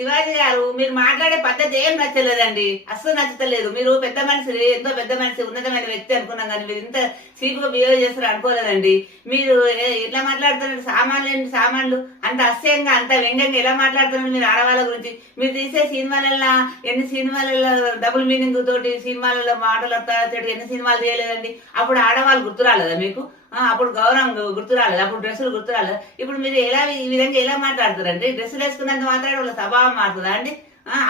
శివాజీ గారు మీరు మాట్లాడే పద్ధతి ఏం నచ్చలేదండి. అస్సలు నచ్చలేదు మీరు పెద్ద మనిషి ఎంతో పెద్ద మనిషి ఉన్నతమైన వ్యక్తి అనుకున్నాం కానీ మీరు ఇంత సీపుగా బిహేవ్ చేస్తారు అనుకోలేదండి. మీరు ఎట్లా మాట్లాడుతున్నారు? సామాన్లు సామాన్లు అంత అసహ్యంగా అంత వ్యంగ్యంగా ఎలా మాట్లాడుతున్నారు మీరు ఆడవాళ్ళ గురించి? మీరు తీసే సినిమాలలో ఎన్ని సినిమాలలో డబుల్ మీనింగ్ తోటి సినిమాలలో మాటలు వస్తాయి ఎన్ని సినిమాలు చేయలేదండి అప్పుడు ఆడవాళ్ళు గుర్తు రాలేదా మీకు? అప్పుడు గౌరవం గు- గుర్తు రాలేదు? అప్పుడు డ్రెస్సులు గుర్తు రాలేదు? ఇప్పుడు మీరు ఎలా ఈ విధంగా ఎలా మాట్లాడుతారండి డ్రెస్సులు వేసుకున్నంత మాత్రమే వాళ్ళ స్వభావం మారుతుందా అండి?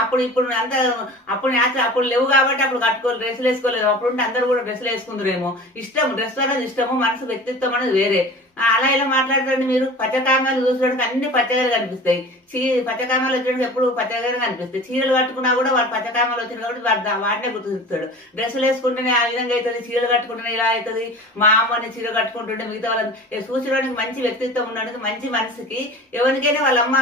అప్పుడు ఇప్పుడు అంత అప్పుడు న్యాచురల్ అప్పుడు లేవు కాబట్టి అప్పుడు కట్టుకోలేదు డ్రెస్సులు వేసుకోలేదు. అప్పుడు ఉంటే అందరూ కూడా డ్రెస్సులు వేసుకుందరేమో. ఇష్టం డ్రెస్ అనేది ఇష్టము మనసు వ్యక్తిత్వం అనేది వేరే. అలా ఇలా మాట్లాడతారండి మీరు. పచ్చకామాలు చూసినప్పుడు అన్ని పచ్చగా కనిపిస్తాయి. చీ పచ్చకామాలు వచ్చినప్పుడు ఎప్పుడు పచ్చగానే కనిపిస్తాయి. చీరలు కట్టుకున్నా కూడా వాడు పచ్చకామాలు వచ్చిన కాబట్టి వాడు దా- వాటినే డ్రెస్సులు వేసుకుంటేనే ఆ విధంగా అవుతుంది చీరలు కట్టుకుంటేనే ఇలా అవుతుంది. మా అమ్మని చీర కట్టుకుంటుంటే మిగతా వాళ్ళని ఏ మంచి వ్యక్తిత్వం ఉండడానికి మంచి మనసుకి ఎవరికైనా వాళ్ళ అమ్మ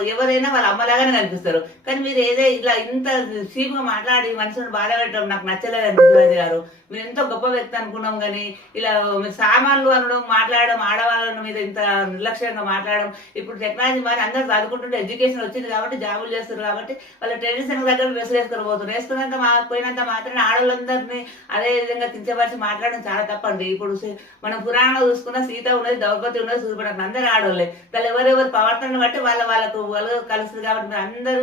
ఎవరైనా వాళ్ళ అమ్మలాగానే కనిపిస్తారు. కానీ మీరు ఏదో ఇలా ఇంత సీపుగా మాట్లాడి మనసును బాధ పెట్టడం నాకు నచ్చలేదు అని గారు. మీరు ఎంతో గొప్ప వ్యక్తి అనుకున్నాం కానీ ఇలా సామాన్లు అనడం మాట్లాడడం ఆడవాళ్ళ మీద ఇంత నిర్లక్ష్యంగా మాట్లాడడం ఇప్పుడు టెక్నాలజీ మరి అందరూ చదువుకుంటుంటే ఎడ్యుకేషన్ వచ్చింది కాబట్టి జాబులు చేస్తారు కాబట్టి వాళ్ళ ట్రెడిషన్ దగ్గర డ్రెస్సులు పోతున్నారు. వేసుకున్నంత మా పోయినంత మాత్రమే ఆడవాళ్ళందరినీ అదే విధంగా కించపరిచి మాట్లాడడం చాలా తప్పండి. ఇప్పుడు మనం పురాణంలో చూసుకున్న సీత ఉన్నది ద్రౌపది ఉన్నది సూర్యపడక అందరూ ఆడవాళ్ళే వాళ్ళు ఎవరెవరు ప్రవర్తనను బట్టి వాళ్ళ వాళ్ళకు వాళ్ళు కలుస్తుంది కాబట్టి మీరు అందరూ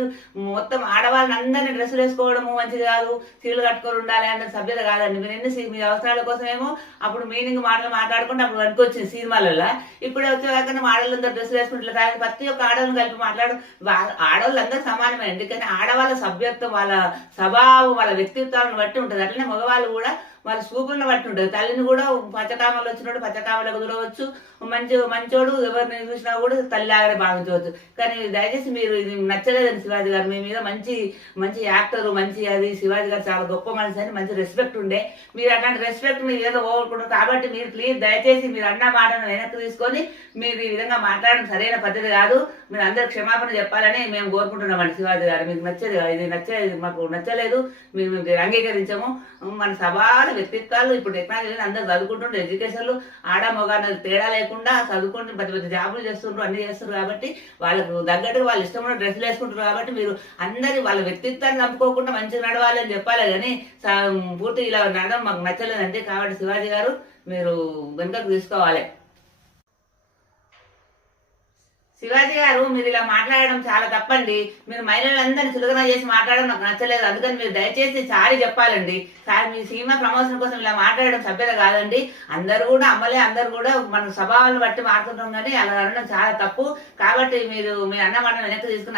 మొత్తం ఆడవాళ్ళని అందరినీ డ్రెస్సులు వేసుకోవడము మంచిది కాదు. చీరలు కట్టుకొని ఉండాలి అన్న సభ్యత కాదండి. మీరు ఎన్ని మీ అవసరాల కోసమేమో అప్పుడు మీనింగ్ మాటలు మాట్లాడుకుంటే అప్పుడు వెనుకొచ్చింది సినిమాలలో ఇప్పుడు వచ్చేదాకా ఆడవాళ్ళందరూ డ్రెస్సులు వేసుకుంటారు కానీ ప్రతి ఒక్క ఆడవాళ్ళని కలిపి మాట్లాడు. ఆడవాళ్ళందరూ సమానమే. ఎందుకని ఆడవాళ్ళ సభ్యత్వం వాళ్ళ స్వభావం వాళ్ళ వ్యక్తిత్వాలను బట్టి ఉంటుంది. అట్లనే మగవాళ్ళు కూడా వాళ్ళ సూపులను బట్టి ఉంటుంది తల్లిని కూడా పచ్చకామలు వచ్చినప్పుడు పచ్చకామలకు దూరవచ్చు మంచి మంచోడు ఎవరిని చూసినా కూడా తల్లిలాగానే భావించవచ్చు. కానీ దయచేసి మీరు ఇది నచ్చలేదని శివాజీ గారు. మీ మీద మంచి మంచి యాక్టర్ మంచి అది శివాజీ గారు చాలా గొప్ప మనిషి అని మంచి రెస్పెక్ట్ ఉండే. మీరు అట్లాంటి రెస్పెక్ట్ మీరు ఏదో పోగొట్టుకున్నారు కాబట్టి మీరు ప్లీజ్ దయచేసి మీరు అన్న మాటను వెనక్కి తీసుకొని మీరు ఈ విధంగా మాట్లాడడం సరైన పద్ధతి కాదు. మీరు అందరు క్షమాపణ చెప్పాలని మేము కోరుకుంటున్నామండి శివాజీ గారు. మీకు నచ్చదు ఇది నచ్చలేదు మాకు నచ్చలేదు. మేము అంగీకరించము. మన సవాలు వ్యక్తిత్వాలు ఇప్పుడు టెక్నాలజీ అందరూ చదువుకుంటుండ్రు. ఎడ్యుకేషన్లు ఆడ మగ తేడా లేకుండా చదువుకుంటూ పెద్ద పెద్ద జాబులు చేస్తుండ్రు అన్ని చేస్తున్నారు కాబట్టి వాళ్ళకు తగ్గట్టుగా వాళ్ళు ఇష్టమైన డ్రెస్సులు వేసుకుంటారు కాబట్టి మీరు అందరి వాళ్ళ వ్యక్తిత్వాన్ని నమ్ముకోకుండా మంచిగా నడవాలి అని చెప్పాలి కానీ పూర్తి ఇలా నడడం మాకు నచ్చలేదండి. కాబట్టి శివాజీ గారు మీరు వెనుకకు తీసుకోవాలి. శివాజీ గారు మీరు ఇలా మాట్లాడడం చాలా తప్పండి. మీరు మహిళలందరినీ చులకన చేసి మాట్లాడడం నాకు నచ్చలేదు. అందుకని మీరు దయచేసి సారీ చెప్పాలండి. సార్ మీ సినిమా ప్రమోషన్ కోసం ఇలా మాట్లాడడం సభ్యత కాదండి. అందరూ కూడా అమ్మలే అందరూ కూడా మన స్వభావాలను బట్టి మాట్లాడుతున్నాం కానీ అలా అనడం చాలా తప్పు. కాబట్టి మీరు మీ అన్న మాట వెనక్కి తీసుకుని